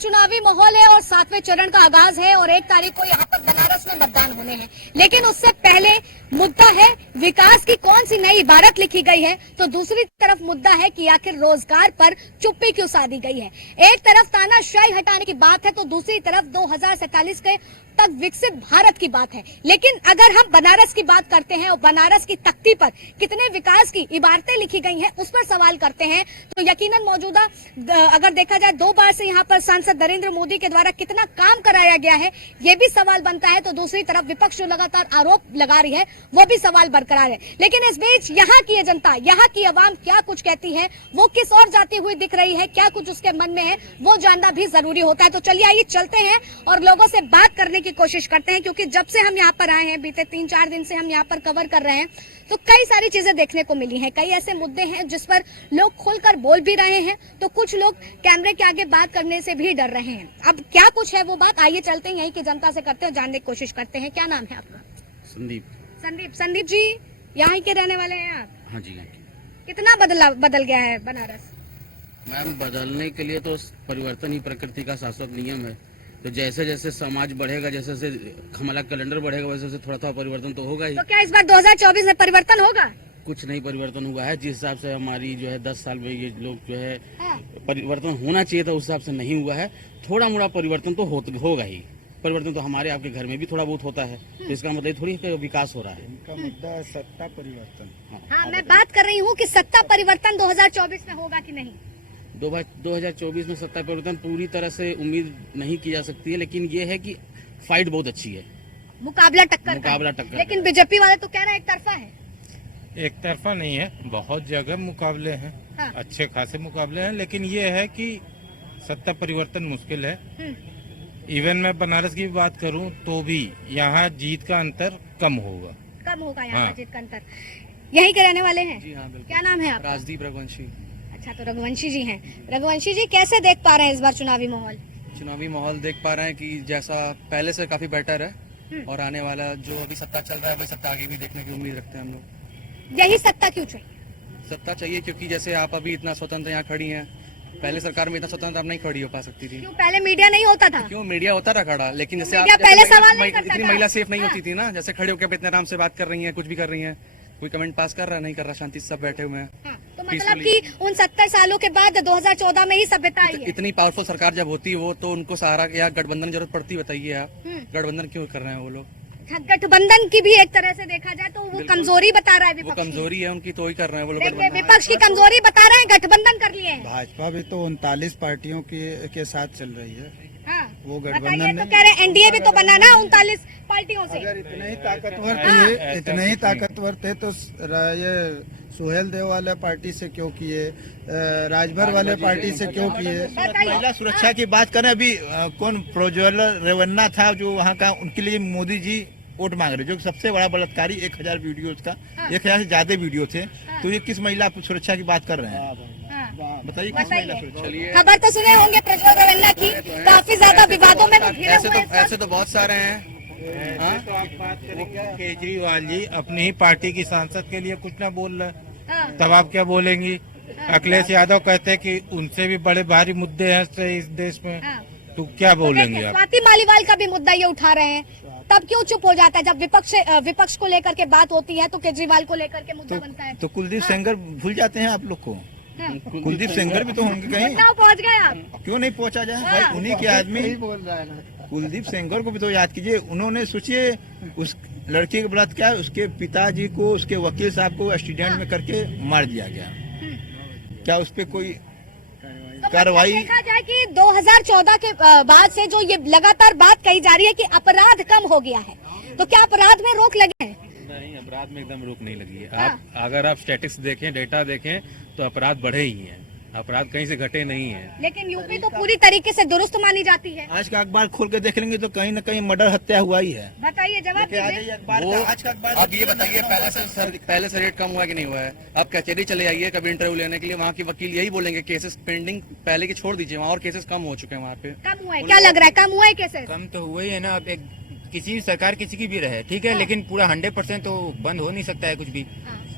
चुनावी माहौल है और 7वें चरण का आगाज है और 1 तारीख को यहाँ पर बनारस में मतदान होने हैं। लेकिन उससे पहले मुद्दा है विकास की कौन सी नई इबारत लिखी गई है, तो दूसरी तरफ मुद्दा है कि आखिर रोजगार पर चुप्पी क्यों साधी गई है। एक तरफ तानाशाही हटाने की बात है तो दूसरी तरफ 2047 के तक विकसित भारत की बात है। लेकिन अगर हम बनारस की बात करते हैं और बनारस की तख्ती पर कितने विकास की इबारतें लिखी गई हैं उस पर सवाल करते हैं तो यकीनन मौजूदा अगर देखा जाए 2 बार से यहाँ पर सांसद नरेंद्र मोदी के द्वारा कितना काम कराया गया है ये भी सवाल बनता है। तो दूसरी तरफ विपक्ष जो लगातार आरोप लगा रही है वो भी सवाल बरकरार है। लेकिन इस बीच यहाँ की जनता, यहाँ की आवाम क्या कुछ कहती है, वो किस ओर जाती हुई दिख रही है, क्या कुछ उसके मन में है, वो जानना भी जरूरी होता है। तो चलिए आइए चलते हैं और लोगों से बात करने की कोशिश करते हैं, क्योंकि जब से हम यहाँ पर आए हैं, बीते 3-4 दिन से हम यहाँ पर कवर कर रहे हैं, तो कई सारी चीजें देखने को मिली हैं। कई ऐसे मुद्दे हैं जिस पर लोग खुलकर बोल भी रहे हैं, तो कुछ लोग कैमरे के आगे बात करने से भी डर रहे हैं। अब क्या कुछ है वो बात, आइए चलते हैं यहीं की जनता से करते हैं, जानने की कोशिश करते हैं। क्या नाम है आपका? संदीप जी, यहाँ के रहने वाले हैं आप? हाँ जी। कितना बदल गया है बनारस? मैम, बदलने के लिए तो परिवर्तन ही प्रकृति का शाश्वत नियम है। तो जैसे जैसे समाज बढ़ेगा, जैसे जैसे हमारा कैलेंडर बढ़ेगा, वैसे वैसे थोड़ा थोड़ा परिवर्तन तो होगा ही। तो क्या इस बार 2024 में परिवर्तन होगा? कुछ नहीं परिवर्तन हुआ है। जिस हिसाब से हमारी जो है 10 साल में ये लोग जो है परिवर्तन होना चाहिए था उस हिसाब से नहीं हुआ है। थोड़ा मोड़ा परिवर्तन तो होगा ही। परिवर्तन तो हमारे आपके घर में भी थोड़ा बहुत होता है, तो इसका मतलब थोड़ी विकास हो रहा है। इनका मुद्दा है सत्ता परिवर्तन। हाँ, मैं बात कर रही हूँ कि सत्ता परिवर्तन 2024 में होगा कि नहीं। 2024 में सत्ता परिवर्तन पूरी तरह से उम्मीद नहीं की जा सकती है, लेकिन ये है कि फाइट बहुत अच्छी है, मुकाबला टक्कर। लेकिन बीजेपी वाले तो कह रहे हैं एक तरफा है। एक तरफा नहीं है, बहुत जगह मुकाबले हैं। हाँ। अच्छे खासे मुकाबले हैं, लेकिन ये है कि सत्ता परिवर्तन मुश्किल है। इवन मैं बनारस की बात करूं तो भी यहाँ जीत का अंतर कम होगा यहाँ का जीत का अंतर। यहीं के रहने वाले हैं? जी हाँ, बिल्कुल। क्या नाम है आपका? राजदीप रघुवंशी। अच्छा, तो रघुवंशी जी हैं। रघुवंशी जी, कैसे देख पा रहे हैं इस बार चुनावी माहौल? देख पा रहे हैं कि जैसा पहले से काफी बेटर है और आने वाला जो अभी सत्ता चल रहा है वही सत्ता आगे भी देखने की उम्मीद रखते हैं हम लोग। यही सत्ता क्यों चाहिए? सत्ता चाहिए क्योंकि जैसे आप अभी इतना स्वतंत्र यहाँ खड़ी हैं, पहले सरकार में इतना स्वतंत्र आप नहीं खड़ी हो पा सकती थी। क्यों पहले मीडिया नहीं होता था? क्यों मीडिया होता रहा खड़ा, लेकिन जैसे मीडिया पहले सवाल नहीं करता इतनी था। महिला सेफ नहीं हाँ। होती थी ना, जैसे खड़े होकर इतने आराम से बात कर रही हैं, कुछ भी कर रही हैं, कोई कमेंट पास कर रहा नहीं कर रहा, शांति से सब बैठे हुए हैं। हाँ, तो मतलब कि उन 70 सालों के बाद 2014 में ही सभ्यता आई है। इतनी पावरफुल सरकार जब होती है वो तो उनको सहारा या गठबंधन की जरूरत पड़ती, बताइए आप। गठबंधन क्यों कर रहे हैं वो लोग? गठबंधन की भी एक तरह से देखा जाए तो वो कमजोरी बता रहा है वो विपक्ष। कमजोरी है उनकी, तो ही कर रहे हैं वो लोग। देखिए, विपक्ष की कमजोरी बता रहे हैं, गठबंधन कर लिए हैं। भाजपा भी तो 39 पार्टियों के साथ चल रही है। हाँ, वो बताइए, गठबंधन तो कह रहे हैं एनडीए भी तो बना ना 39 पार्टियों से। अगर इतने ही ताकतवर थे तो ये सुहेल देव वाले पार्टी से क्यों किए, राजभर वाले पार्टी से क्यों किए? महिला सुरक्षा की बात करें, अभी कौन प्रोज्वल रेवन्ना था जो वहाँ का, उनके लिए मोदी जी वोट मांग रहे, जो सबसे बड़ा बलात्कारी 1000 वीडियो का 1000 से ज्यादा वीडियो थे। तो ये किस महिला सुरक्षा की बात कर रहे हैं? बताइए किस महिला सुरक्षा? खबर तो सुने होंगे प्रज्वल रेवन्ना की, काफी ज्यादा विवादों में तो घिरे हुए हैं। ऐसे तो बहुत सारे हैं। तो आप बात करेंगे केजरीवाल जी अपनी ही पार्टी की सांसद के लिए कुछ ना बोल रहे, तब आप क्या बोलेंगी? अखिलेश यादव कहते हैं कि उनसे भी बड़े भारी मुद्दे हैं इस देश में, तो क्या बोलेंगे आप? स्वाति मालीवाल का भी मुद्दा ये उठा रहे हैं, तब क्यों चुप हो जाता है? जब विपक्ष को लेकर के बात होती है तो केजरीवाल को लेकर के मुद्दा बनता है। तो कुलदीप सेंगर भूल जाते हैं आप लोग को? कुलदीप सेंगर भी तो होंगे कहीं, पहुंच गए आप? क्यों नहीं पहुंचा जाए भाई? उन्हीं के आदमी कुलदीप सेंगर को भी तो याद कीजिए। उन्होंने सोचिए उस लड़की के बलात्कार, उसके पिताजी को, उसके वकील साहब को एक्सीडेंट में करके मार दिया गया। क्या उस पर कोई कार्रवाई? देखा जाए कि 2014 के बाद से जो ये लगातार बात कही जा रही है कि अपराध कम हो गया है, तो क्या अपराध में रोक लगे है? नहीं, अपराध में एकदम रोक नहीं लगी है। अगर आप स्टैटिस्टिक्स देखें, डेटा देखें, तो अपराध बढ़े ही हैं, अपराध कहीं से घटे नहीं है। लेकिन यूपी तो पूरी तरीके से दुरुस्त मानी जाती है। आज का अखबार खोल के देख लेंगे तो कहीं न कहीं मर्डर हत्या हुआ ही है। बताइए, जवाब दीजिए। आज का अखबार अब ये बताइए पहले से रेट कम हुआ कि नहीं हुआ है? आप कचहरी चले जाइए कभी इंटरव्यू लेने के लिए, वहाँ की वकील यही बोलेंगे केसेस पेंडिंग पहले की छोड़ दीजिए, वहाँ और केसेस कम हो चुके हैं वहाँ पे। कम हुआ है? क्या लग रहा है, कम हुआ है केसेस? कम तो हुआ ही है ना। अब एक किसी भी सरकार किसी की भी रहे, ठीक है, लेकिन पूरा 100% तो बंद हो नहीं सकता है कुछ भी।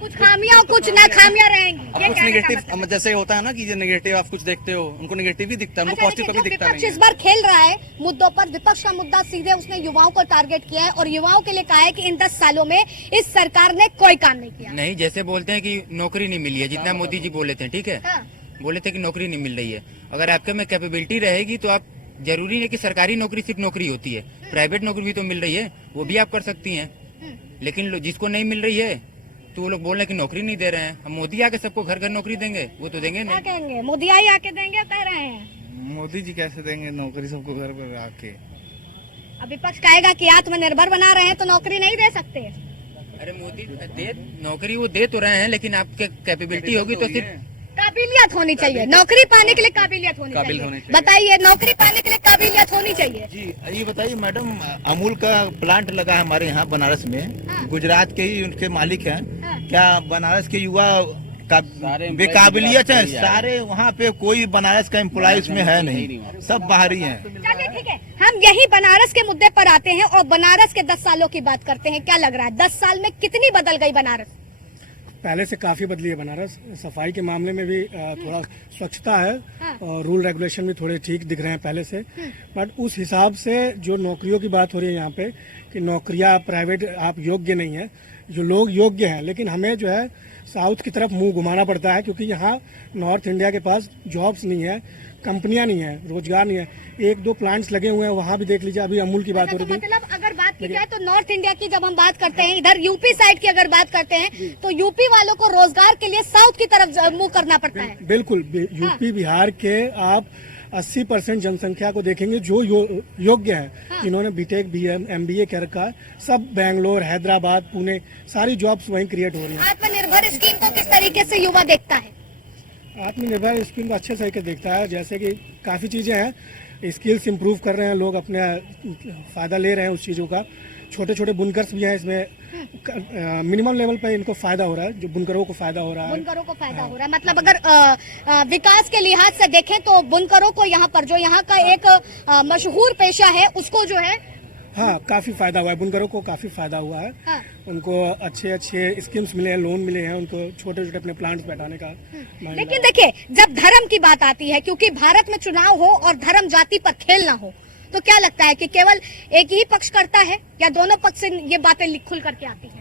कुछ खामियां और कुछ ना खामियां रहेंगी, अब ये कुछ कहने का नेगेटिव मतलब। जैसे होता है ना कि जो नेगेटिव आप कुछ देखते हो उनको नेगेटिव ही दिखता है, उनको अच्छा, पॉजिटिव लेकिन कभी जब दिखता विपक्ष नहीं इस है। बार खेल रहा है मुद्दों पर, विपक्ष का मुद्दा सीधे उसने युवाओं को टारगेट किया है और युवाओं के लिए कहा है कि इन 10 सालों में इस सरकार ने कोई काम नहीं किया। नहीं, जैसे बोलते हैं कि नौकरी नहीं मिली है, जितना मोदी जी बोले थे, ठीक है, हाँ। बोले थे कि नौकरी नहीं मिल रही है। अगर आपके में कैपेबिलिटी रहेगी तो आप, जरूरी नहीं कि सरकारी नौकरी सिर्फ नौकरी होती है, प्राइवेट नौकरी भी तो मिल रही है, वो भी आप कर सकती हैं। लेकिन जिसको नहीं मिल रही है तो वो लोग बोल रहे हैं कि नौकरी नहीं दे रहे हैं। हम मोदी आके सबको घर घर नौकरी देंगे, वो तो देंगे क्या नहीं। कहेंगे, मोदी आई आके देंगे कह रहे हैं। मोदी जी कैसे देंगे नौकरी सबको घर पर आके? अब विपक्ष कहेगा कि आत्मनिर्भर बना रहे हैं तो नौकरी नहीं दे सकते। अरे मोदी दे नौकरी, वो दे तो रहे हैं, लेकिन आपके कैपेबिलिटी होगी तो सिर्फ काबिलियत होनी चाहिए, नौकरी पाने के लिए काबिलियत होनी काबिल चाहिए। होनी चाहिए। बताइए, नौकरी पाने के लिए काबिलियत होनी चाहिए। जी ये बताइए मैडम, अमूल का प्लांट लगा है हमारे यहाँ बनारस में, हाँ। गुजरात के ही उनके मालिक हैं। हाँ। क्या बनारस के युवा सारे बेकाबिलियत है? employee गुजरात सारे वहाँ पे कोई बनारस का एम्प्लॉय उसमें है नहीं, सब बाहरी हैं। चलिए ठीक है, हम यही बनारस के मुद्दे पर आते हैं और बनारस के 10 सालों की बात करते हैं। क्या लग रहा है 10 साल में कितनी बदल गई बनारस? पहले से काफ़ी बदली है बनारस। सफाई के मामले में भी थोड़ा स्वच्छता है हाँ। और रूल रेगुलेशन भी थोड़े ठीक दिख रहे हैं पहले से। बट उस हिसाब से जो नौकरियों की बात हो रही है यहाँ पे कि नौकरियाँ प्राइवेट आप योग्य नहीं है, जो लोग योग्य हैं, लेकिन हमें जो है साउथ की तरफ मुंह घुमाना पड़ता है क्योंकि यहाँ नॉर्थ इंडिया के पास जॉब्स नहीं है, कंपनियां नहीं है, रोजगार नहीं है। 1-2 प्लांट्स लगे हुए हैं, वहाँ भी देख लीजिए, अभी अमूल की बात हो तो रही थी। मतलब अगर बात की जाए तो नॉर्थ इंडिया की जब हम बात करते हैं, इधर यूपी साइड की अगर बात करते हैं तो यूपी वालों को रोजगार के लिए साउथ की तरफ मुंह करना पड़ता है। बिल्कुल, यूपी बिहार के आप 80% जनसंख्या को देखेंगे जो योग्य है, इन्होंने बीटेक बीएम एमबीए कर रखा है, सब बेंगलोर, हैदराबाद, पुणे, सारी जॉब्स वहीं क्रिएट हो रही हैं। आत्मनिर्भर स्कीम को किस तरीके से युवा देखता है? आत्मनिर्भर स्कीम को अच्छे तरीके देखता है, जैसे कि काफ़ी चीज़ें हैं, स्किल्स इंप्रूव कर रहे हैं लोग, अपने फ़ायदा ले रहे हैं उस चीज़ों का। छोटे छोटे बुनकर्स भी हैं इसमें, मिनिमम लेवल पे इनको फ़ायदा हो रहा है, जो बुनकरों को फ़ायदा हो रहा है। बुनकरों को फायदा हो रहा है, मतलब अगर विकास के लिहाज से देखें तो बुनकरों को यहाँ पर जो यहाँ का एक मशहूर पेशा है उसको जो है, हाँ, काफ़ी फ़ायदा हुआ है, बुनकरों को काफ़ी फ़ायदा हुआ है। हाँ। उनको अच्छे अच्छे स्कीम्स मिले हैं, लोन मिले हैं उनको, छोटे छोटे अपने प्लांट्स बैठाने का माइंड लेकिन देखिए जब धर्म की बात आती है, क्योंकि भारत में चुनाव हो और धर्म जाति पर खेल ना हो, तो क्या लगता है कि केवल एक ही पक्ष करता है या दोनों पक्ष से ये बातें खुल करके आती हैं?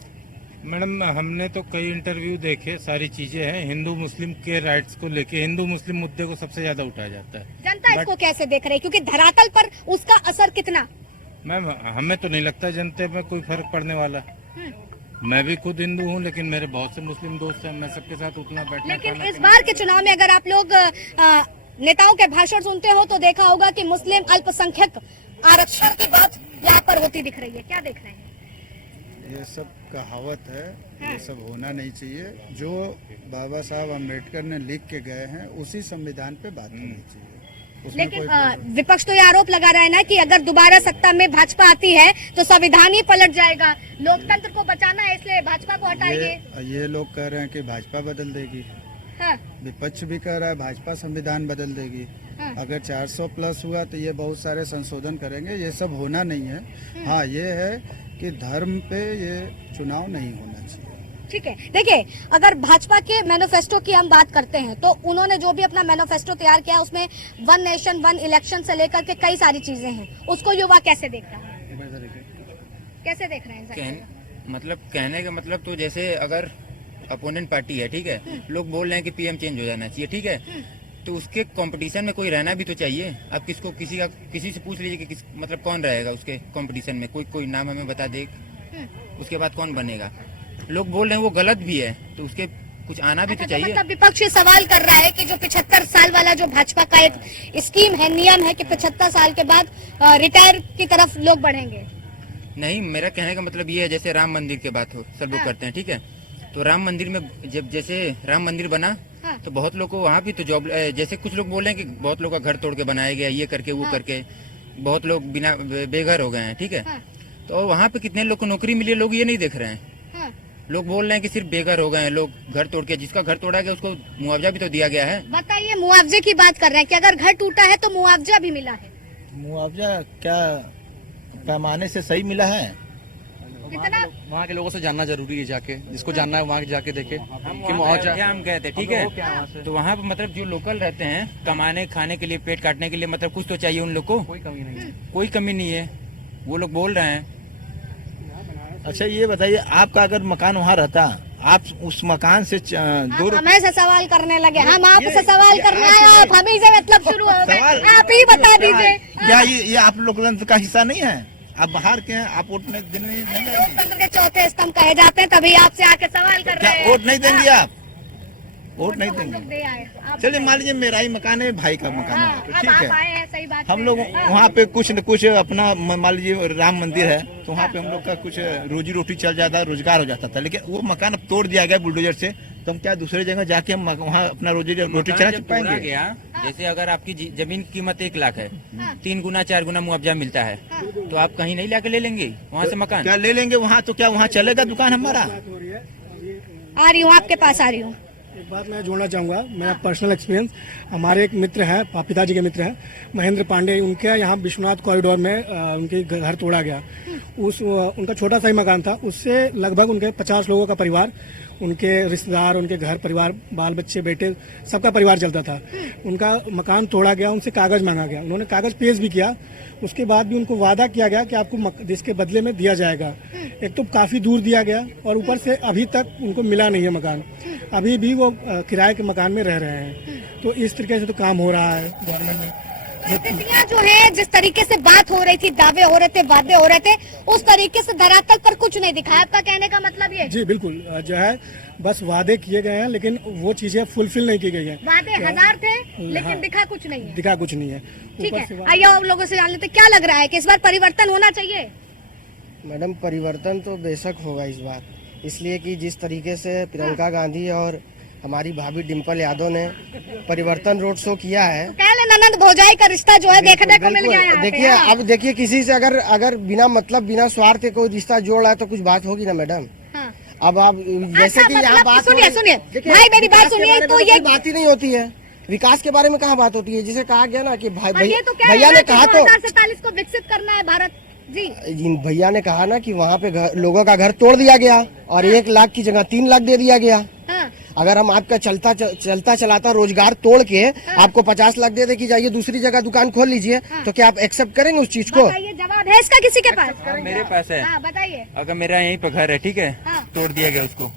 मैडम हमने तो कई इंटरव्यू देखे, सारी चीजें हैं, हिंदू मुस्लिम के राइट्स को लेके हिंदू मुस्लिम मुद्दे को सबसे ज्यादा उठाया जाता है। जनता इसको कैसे देख रही है, क्योंकि धरातल पर उसका असर कितना? मैम हमें तो नहीं लगता जनता में कोई फर्क पड़ने वाला। मैं भी खुद हिंदू हूँ, लेकिन मेरे बहुत से मुस्लिम दोस्त हैं, मैं सबके साथ उतना बैठना लेकिन खाना इस पीना- बार के चुनाव में अगर आप लोग नेताओं के भाषण सुनते हो तो देखा होगा कि मुस्लिम अल्पसंख्यक आरक्षण की बात यहाँ पर होती दिख रही है। क्या देख रहे हैं? ये सब कहावत है, ये सब होना नहीं चाहिए। जो बाबा साहब अम्बेडकर ने लिख के गए हैं उसी संविधान पे बात होनी चाहिए। उसमें लेकिन कोई विपक्ष तो ये आरोप लगा रहा है ना कि अगर दोबारा सत्ता में भाजपा आती है तो संविधान ही पलट जाएगा, लोकतंत्र को बचाना है इसलिए भाजपा को हटाइए। ये लोग कह रहे हैं कि भाजपा बदल देगी, हाँ, विपक्ष भी कह रहा है भाजपा संविधान बदल देगी। हाँ। अगर 400 प्लस हुआ तो ये बहुत सारे संशोधन करेंगे, ये सब होना नहीं है। हाँ, ये है कि धर्म पे ये चुनाव नहीं होना चाहिए। ठीक है। देखिए अगर भाजपा के मैनिफेस्टो की हम बात करते हैं तो उन्होंने जो भी अपना मैनिफेस्टो तैयार किया उसमें 1 नेशन 1 इलेक्शन से लेकर के कई सारी चीजें हैं, उसको युवा कैसे देख रहा है? कैसे देख रहे हैं इन सारी चीजों को? कहने का मतलब तो जैसे अगर अपोनेंट पार्टी है, ठीक है, लोग बोल रहे हैं कि पीएम चेंज हो जाना चाहिए, ठीक है, तो उसके कंपटीशन में कोई रहना भी तो चाहिए। आप किसी से पूछ लीजिए कि मतलब कौन रहेगा उसके कंपटीशन में, कोई नाम हमें बता दे, उसके बाद कौन बनेगा। लोग बोल रहे हैं वो गलत भी है, तो उसके कुछ आना भी तो अच्छा, चाहिए। मतलब विपक्ष ये सवाल कर रहा है कि जो 75 साल वाला जो भाजपा का एक स्कीम है, नियम है कि 75 साल के बाद रिटायर की तरफ लोग बढ़ेंगे। नहीं, मेरा कहने का मतलब ये है, जैसे राम मंदिर की बात हो, सब लोग करते हैं, ठीक है, तो राम मंदिर में जब जैसे राम मंदिर बना तो बहुत लोग को वहाँ भी तो जॉब, जैसे कुछ लोग बोल रहे हैं कि बहुत लोग का घर तोड़ के बनाया गया, ये करके वो करके बहुत लोग बिना बेघर हो गए हैं, ठीक है, तो वहाँ पे कितने लोग को नौकरी मिली है, लोग ये नहीं देख रहे हैं। लोग बोल रहे हैं कि सिर्फ बेघर हो गए हैं लोग, घर तोड़ के, जिसका घर तोड़ा गया उसको मुआवजा भी तो दिया गया है। बताइए, मुआवजे की बात कर रहे हैं कि अगर घर टूटा है तो मुआवजा भी मिला है। मुआवजा क्या पैमाने से सही मिला है? कितना वहाँ के लोगों से जानना जरूरी है, जाके जिसको जानना है वहाँ जाके देखे कि वहाँ हम गए थे, ठीक है, तो वहाँ पे मतलब जो लोकल रहते हैं कमाने खाने के लिए, पेट काटने के लिए, मतलब कुछ तो चाहिए उन लोग को। कोई कमी नहीं है। कोई कमी नहीं है, वो लोग बोल रहे हैं। अच्छा ये बताइए, आपका अगर मकान वहाँ रहता, आप उस मकान से दूर हमें से सवाल करने लगे, हम आपसे सवाल करने आए, आप हम ही से मतलब शुरू हो गए, आप ही बता दीजिए। क्या ये आप लोकतंत्र का हिस्सा नहीं है? आप बाहर के हैं, आप वोट नहीं देने नहीं जाएंगे? लोकतंत्र के चौथे स्तंभ कहे जाते हैं, तभी आपसे आके सवाल कर क्या रहे हैं। वोट नहीं देंगे आप? वोट नहीं तो हम लोग देंगे? दे आए। आप चलिए मान लीजिए मेरा ही मकान है, भाई का मकान है, तो अब ठीक आप है। आए हैं, सही बात हम है। लोग हाँ। वहाँ पे कुछ न कुछ अपना मान लीजिए राम मंदिर है, तो वहाँ पे हम लोग का कुछ रोजी रोटी चल जाता, रोजगार हो जाता था। लेकिन वो मकान अब तोड़ दिया गया बुलडोजर से, तो हम क्या दूसरे जगह जाके हम वहाँ अपना रोजी रोटी चला जब तोड़ा पाएंगे? गया, जैसे अगर आपकी जमीन की कीमत 1 लाख है, 3 गुना 4 गुना मुआवजा मिलता है, तो आप कहीं नहीं लाके ले लेंगे वहाँ से मकान? क्या ले लेंगे वहाँ? तो क्या वहाँ चलेगा दुकान हमारा? आ रही हूँ, आपके पास आ रही हूँ। एक बात मैं जोड़ना चाहूँगा, मेरा पर्सनल एक्सपीरियंस। हमारे एक मित्र हैं, पिताजी के मित्र हैं, महेंद्र पांडे, उनके यहाँ विश्वनाथ कॉरिडोर में उनके घर तोड़ा गया। उनका छोटा सा ही मकान था, उससे लगभग उनके 50 लोगों का परिवार, उनके रिश्तेदार, उनके घर परिवार, बाल बच्चे, बेटे, सबका परिवार चलता था। उनका मकान तोड़ा गया, उनसे कागज मांगा गया, उन्होंने कागज पेश भी किया। उसके बाद भी उनको वादा किया गया कि आपको जिसके बदले में दिया जाएगा। एक तो काफ़ी दूर दिया गया और ऊपर से अभी तक उनको मिला नहीं है मकान। अभी भी वो किराए के मकान में रह रहे हैं। तो इस तरीके से तो काम हो रहा है गवर्नमेंट में। स्थितियां जो है, जिस तरीके से बात हो रही थी, दावे हो रहे थे, वादे हो रहे थे, उस तरीके से धरातल पर कुछ नहीं दिखा है। आपका कहने का मतलब ये? जी बिल्कुल, जो है बस वादे किए गए हैं, लेकिन वो चीजें फुलफिल नहीं की गई हैं। वादे हजार थे, लेकिन हाँ, दिखा कुछ नहीं है। दिखा कुछ नहीं है। ठीक ऊपर से है, आइए और लोगों से जान लेते, क्या लग रहा है कि इस बार परिवर्तन होना चाहिए? मैडम परिवर्तन तो बेशक होगा इस बार, इसलिए कि जिस तरीके से प्रियंका गांधी और हमारी भाभी डिम्पल यादव ने परिवर्तन रोड शो किया है। तो कह ले ननद भौजाई का रिश्ता जो है देखने को मिल गया यहाँ पे। देखिए, हाँ। अब देखिए किसी से अगर बिना मतलब बिना स्वार्थ के कोई रिश्ता जोड़ रहा है तो कुछ बात होगी ना मैडम। हाँ। अब आप जैसे कि यहाँ बात सुनिए भाई, मेरी बात सुनिए, तो ये बात ही नहीं होती है। विकास के बारे में कहाँ बात होती है? जिसे कहा गया ना कि भाई तो भैया ने कहा, तो 2047 को विकसित करना है भारत जी। भैया ने कहा ना कि वहाँ पे लोगों का घर तोड़ दिया गया और 1 लाख की जगह 3 लाख दे दिया गया। हाँ। अगर हम आपका चलता चलाता रोजगार तोड़ के आपको 50 लाख दे कि जाइए दूसरी जगह दुकान खोल लीजिए, तो क्या आप एक्सेप्ट करेंगे उस चीज को? बताइए, जवाब है इसका किसी के पास? मेरे पास है। हाँ, बताइए। अगर मेरा यहीं पे घर है, ठीक है, हाँ। तोड़ दिया गया उसको।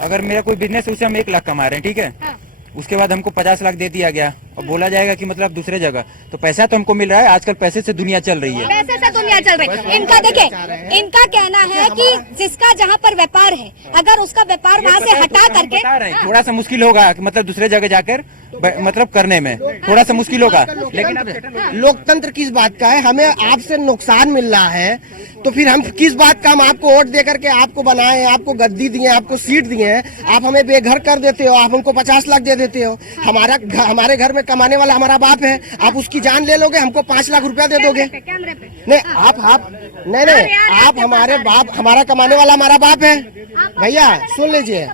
अगर मेरा कोई बिजनेस है, उससे हम 1 लाख कमा रहे हैं, ठीक है, हाँ। उसके बाद हमको 50 लाख दे दिया गया और बोला जाएगा कि मतलब दूसरे जगह, तो पैसा तो हमको मिल रहा है। आजकल पैसे से दुनिया चल रही है। पैसे से दुनिया चल रही है। इनका देखिए, इनका कहना है कि जिसका जहाँ पर व्यापार है, अगर उसका व्यापार वहाँ से हटा करके, बता रहे हैं, थोड़ा सा मुश्किल होगा कि मतलब दूसरे जगह जाकर मतलब करने में थोड़ा सा मुश्किल होगा, लेकिन लोकतंत्र किस बात का है? हमें आपसे नुकसान मिल रहा है, तो फिर हम किस बात का हम आपको वोट दे करके आपको बनाए, आपको गद्दी दिए, आपको सीट दिए, आप हमें बेघर कर देते हो, आप हमको 50 लाख दे देते हो। हमारे घर में कमाने वाला हमारा बाप है, आप उसकी जान ले लोगे, हमको 5 लाख रुपया दे दोगे? कैमरे पे नहीं, आप हमारे बाप, हमारा कमाने वाला हमारा बाप है भैया, सुन लीजिए,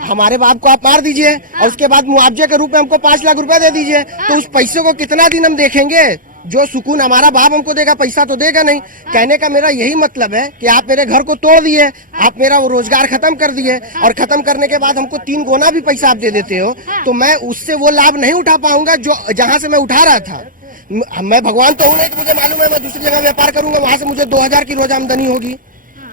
हमारे बाप को आप मार दीजिए और उसके बाद मुआवजे के रूप में हमको 5 लाख रुपया दे दीजिए, तो उस पैसे को कितना दिन हम देखेंगे? जो सुकून हमारा बाप हमको देगा, पैसा तो देगा नहीं। कहने का मेरा यही मतलब है कि आप मेरे घर को तोड़ दिए, आप मेरा वो रोजगार खत्म कर दिए और खत्म करने के बाद हमको 3 गुना भी पैसा आप दे देते हो, तो मैं उससे वो लाभ नहीं उठा पाऊंगा जो जहाँ से मैं उठा रहा था। मैं भगवान तो हूँ नहीं, तो मुझे मालूम है मैं दूसरी जगह व्यापार करूंगा, वहाँ से मुझे 2000 की रोज आमदनी होगी।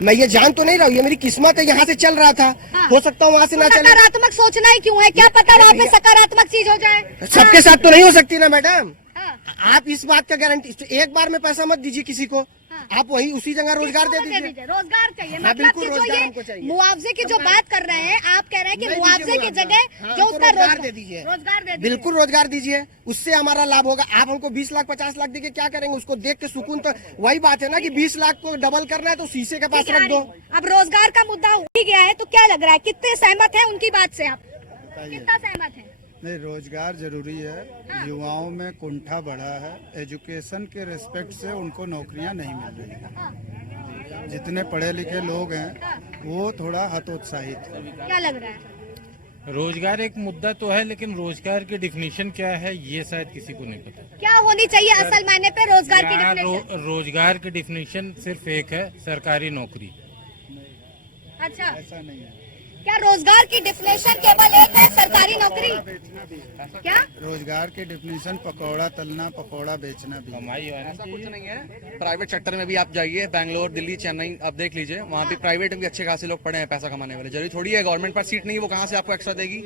मैं ये जान तो नहीं रहा हूँ, ये मेरी किस्मत है, यहाँ से चल रहा था। हो सकता है वहाँ से ना चले। सकारात्मक सोचना ही क्यों है? क्या पता वहाँ पे सकारात्मक चीज हो जाए। सबके साथ तो नहीं हो सकती ना मैडम। हाँ। आप इस बात का गारंटी, एक बार में पैसा मत दीजिए किसी को, आप वही उसी जगह रोजगार दे दीजिए। रोजगार चाहिए, हाँ, मतलब बिल्कुल कि जो रोजगार हमको ये चाहिए। मुआवजे की जो बात कर रहे हैं, आप कह रहे हैं कि नहीं मुआवजे दीजिए की मुआवजा। जगह हाँ, जो हमको उसका रोजगार दे दीजिए, रोजगार दे दीजिए। बिल्कुल रोजगार दीजिए, उससे हमारा लाभ होगा। आप हमको 20 लाख 50 लाख देके क्या करेंगे? उसको देख के सुकून, तो वही बात है ना कि 20 लाख को डबल करना है तो शीशे के पास रख दो। अब रोजगार का मुद्दा हो ही गया है, तो क्या लग रहा है, कितने सहमत है उनकी बात से? आप कितना सहमत है? नहीं, रोजगार जरूरी है। युवाओं में कुंठा बढ़ा है, एजुकेशन के रिस्पेक्ट से उनको नौकरियां नहीं मिल रही हैं। जितने पढ़े लिखे लोग हैं वो थोड़ा हतोत्साहित है। क्या लग रहा है? रोजगार एक मुद्दा तो है, लेकिन रोजगार की डिफिनीशन क्या है ये शायद किसी को नहीं पता। क्या होनी चाहिए असल मायने पे रोजगार की यहाँ डिफिनेशन? रोजगार की डिफिनीशन सिर्फ एक है, सरकारी नौकरी। अच्छा, ऐसा नहीं है। क्या रोजगार की डिफिनेशन केवल एक है, सरकारी नौकरी? क्या रोजगार की डिफिनीशन पकौड़ा तलना, पकौड़ा बेचना भी है। ऐसा कुछ नहीं है। प्राइवेट सेक्टर में भी आप जाइए, बैंगलोर, दिल्ली, चेन्नई, आप देख लीजिए, वहाँ भी प्राइवेट में भी अच्छे खासे लोग पढ़े हैं पैसा कमाने वाले। जरूरी थोड़ी है गवर्नमेंट पर सीट नहीं है वो कहाँ से आपको एक्स्ट्रा देगी।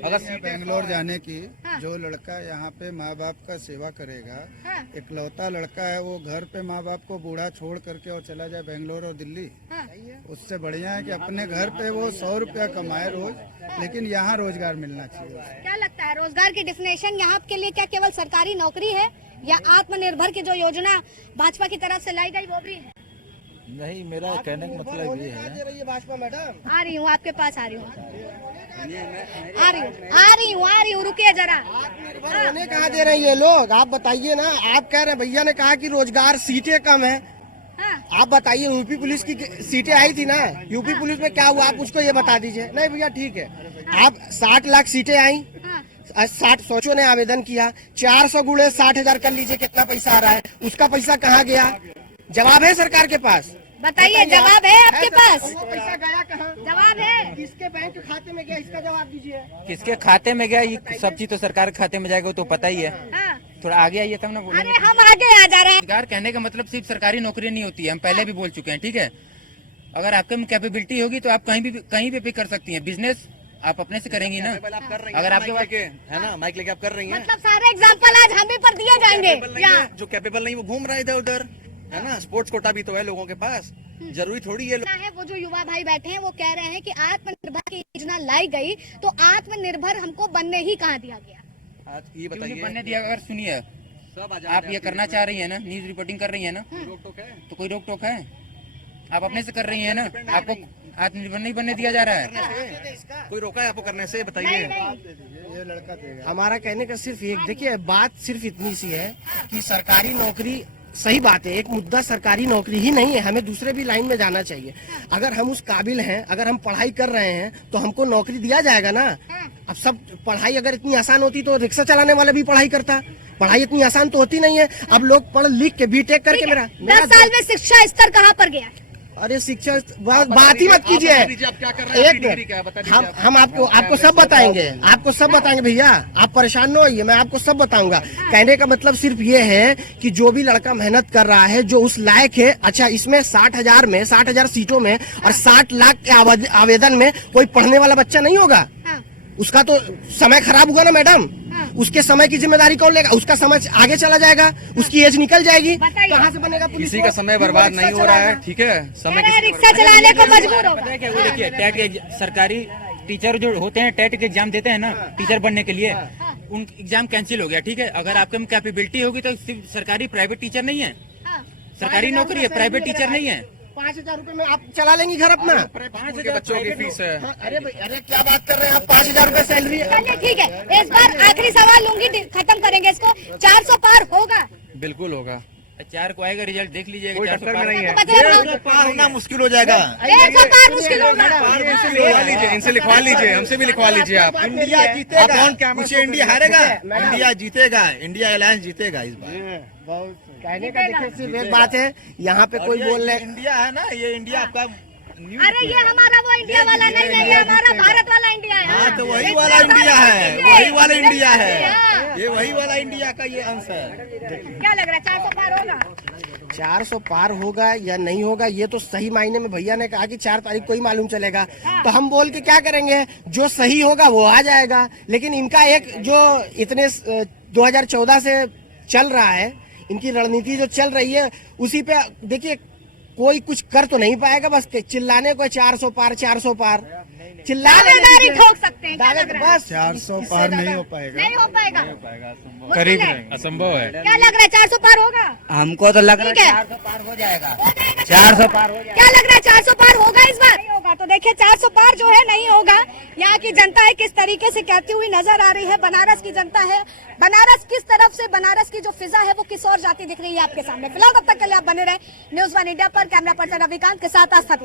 अगर सीट बेंगलोर जाने की जो लड़का यहाँ पे माँ बाप का सेवा करेगा, इकलौता लड़का है, वो घर पे माँ बाप को बूढ़ा छोड़ करके और चला जाए बेंगलोर और दिल्ली, उससे बढ़िया है कि अपने घर पे वो 100 रुपया कमाए रोज, लेकिन यहाँ रोजगार मिलना चाहिए। क्या लगता है रोजगार की डिफिनेशन यहाँ के लिए क्या केवल सरकारी नौकरी है या आत्मनिर्भर की जो योजना भाजपा की तरफ से लाई गई वो भी है? नहीं, मेरा कहने का मतलब ये है, भाजपा मैडम, आ रही हूँ आपके पास, आ रही हूँ, रुकिए जरा। उन्हें कहाँ दे रहे हैं ये लोग? आप बताइए ना। आप कह रहे हैं, भैया ने कहा कि रोजगार सीटें कम है। आप बताइए, यूपी पुलिस की सीटें आई थी ना, यूपी पुलिस में क्या हुआ आप उसको ये बता दीजिए। नहीं भैया ठीक है, आप 60 लाख सीटें आई, 60 सोचो ने आवेदन किया, 400 गुणे 60,000 कर लीजिए, कितना पैसा आ रहा है? उसका पैसा कहाँ गया? जवाब है सरकार के पास? बताइए, जवाब है आपके पास? पैसा गया कहाँ? जवाब है? किसके बैंक खाते में गया, इसका जवाब दीजिए। किसके खाते में गया, ये सब चीज तो सरकार के खाते में जाएगा तो पता ही है। थोड़ा आगे आइए तब ना बोलेंगे। अरे हम आगे आ जा रहे हैं। रोजगार कहने का मतलब सिर्फ सरकारी नौकरी नहीं होती है, हम पहले भी बोल चुके हैं, ठीक है। अगर आपके में कैपेबिलिटी होगी तो आप कहीं भी कर सकती हैं। बिजनेस आप अपने से करेंगी ना। अगर आपके पास है ना माइक लेके आप कर रही हैं, मतलब सारे एग्जाम्पल आज हम ही पर दिए जाएंगे। जो कैपेबल नहीं वो घूम रहा है इधर उधर, है ना। स्पोर्ट्स कोटा भी तो है लोगों के पास, जरूरी थोड़ी है। वो जो युवा भाई बैठे हैं वो कह रहे हैं कि आत्मनिर्भर की योजना लाई गई तो आत्मनिर्भर हमको बनने ही कहाँ दिया गया? आज ये बताइए, बनने दिया। अगर सुनिए, आप ये करना चाह रही है ना, न्यूज रिपोर्टिंग कर रही है ना, तो कोई रोक टोक है? आप अपने से कर रही है ना, आपको आत्मनिर्भर नहीं बनने दिया जा रहा है। कोई रोका है आपको करने से? बताइए। ये लड़का देगा। हमारा कहने का सिर्फ एक, देखिए बात सिर्फ इतनी सी है कि सरकारी नौकरी, सही बात है, एक मुद्दा सरकारी नौकरी ही नहीं है, हमें दूसरे भी लाइन में जाना चाहिए। अगर हम उस काबिल हैं, अगर हम पढ़ाई कर रहे हैं तो हमको नौकरी दिया जाएगा ना। अब सब पढ़ाई अगर इतनी आसान होती तो रिक्शा चलाने वाला भी पढ़ाई करता। पढ़ाई इतनी आसान तो होती नहीं है। अब लोग पढ़ लिख के बीटेक करके मेरा 10 साल में शिक्षा स्तर कहाँ पर गया? अरे शिक्षा बात ही मत कीजिए। एक मिनट, हम आपको सब बताएंगे, आपको सब बताएंगे भैया, आप परेशान न होइए, मैं आपको सब बताऊंगा। कहने का मतलब सिर्फ ये है कि जो भी लड़का मेहनत कर रहा है, जो उस लायक है, अच्छा इसमें 60,000 सीटों में और 60 लाख के आवेदन में कोई पढ़ने वाला बच्चा नहीं होगा? उसका तो समय खराब हुआ ना मैडम। उसके समय की जिम्मेदारी कौन लेगा? उसका समय आगे चला जाएगा, उसकी एज निकल जाएगी, कहाँ से बनेगा पुलिस? किसी का समय बर्बाद नहीं हो रहा है, ठीक है। समय रिक्शा चलाने को मजबूर होगा। वो देखिए, टेट के सरकारी टीचर जो होते हैं, टेट के एग्जाम देते हैं ना टीचर बनने के लिए, उन एग्जाम कैंसिल हो गया, ठीक है। अगर आपके में कैपेबिलिटी होगी तो सिर्फ सरकारी प्राइवेट टीचर नहीं है, सरकारी नौकरी है, प्राइवेट टीचर नहीं है। 5,000 रुपए में आप चला लेंगी घर अपना? 5,000 बच्चों की फीस है। अरे क्या बात कर रहे हैं आप? 5,000 रुपए सैलरी है। चलिए ठीक है, इस बार आखिरी सवाल लूंगी, खत्म करेंगे इसको। 400 पार होगा? बिल्कुल होगा। 4 को आएगा रिजल्ट, देख लीजिएगा। कोई 400 टक्कर में पार नहीं है। 150 पार होना मुश्किल हो जाएगा। 150 पार मुश्किल होगा। इनसे लिखवा लीजिए, हमसे भी लिखवा लीजिए आप। इंडिया जीतेगा, मुझे इंडिया हारेगा, इंडिया जीतेगा, इंडिया अलायंस जीतेगा इस बार। कहने का देखिए सिर्फ एक बात है, यहाँ पे कोई बोल रहे इंडिया है ना, ये इंडिया आपका अरे ये हमारा वो इंडिया वाला नहीं है, ये हमारा भारत वाला इंडिया है। हाँ, तो वही वाला इंडिया है, वही वाला इंडिया है, ये वही वाला इंडिया का ये अंश है। क्या लग रहा है 400 पार होगा? 400 पार होगा या नहीं होगा ये तो सही मायने में भैया ने कहा कि 4 तारीख को ही मालूम चलेगा। तो हम बोल के क्या करेंगे? जो सही होगा वो आ जाएगा। लेकिन इनका एक जो इतने 2014 से चल रहा है, इनकी रणनीति जो चल रही है उसी पे देखिए, कोई कुछ कर तो नहीं पाएगा, बस चिल्लाने को 400 पार 400 पार दावेदारी ठोक सकते हैं। क्या लग रहा है? 400 पार नहीं हो पाएगा। नहीं हो पाएगा, करीब असंभव है। क्या लग रहा है 400 पार होगा? हमको तो लग रहा है 400 पार हो जाएगा। 400 पार हो जाएगा। क्या लग रहा है 400 पार होगा इस बार? नहीं होगा। तो देखिए 400 पार जो है नहीं होगा। यहाँ की जनता है किस तरीके से कहती हुई नजर आ रही है। बनारस की जनता है, बनारस किस तरफ से, बनारस की जो फिजा है वो किस और जाती दिख रही है आपके सामने। फिलहाल तब तक के लिए आप बने रहे न्यूज़ 1 इंडिया पर। कैमरा पर्सन रविकांत के साथ आस्था।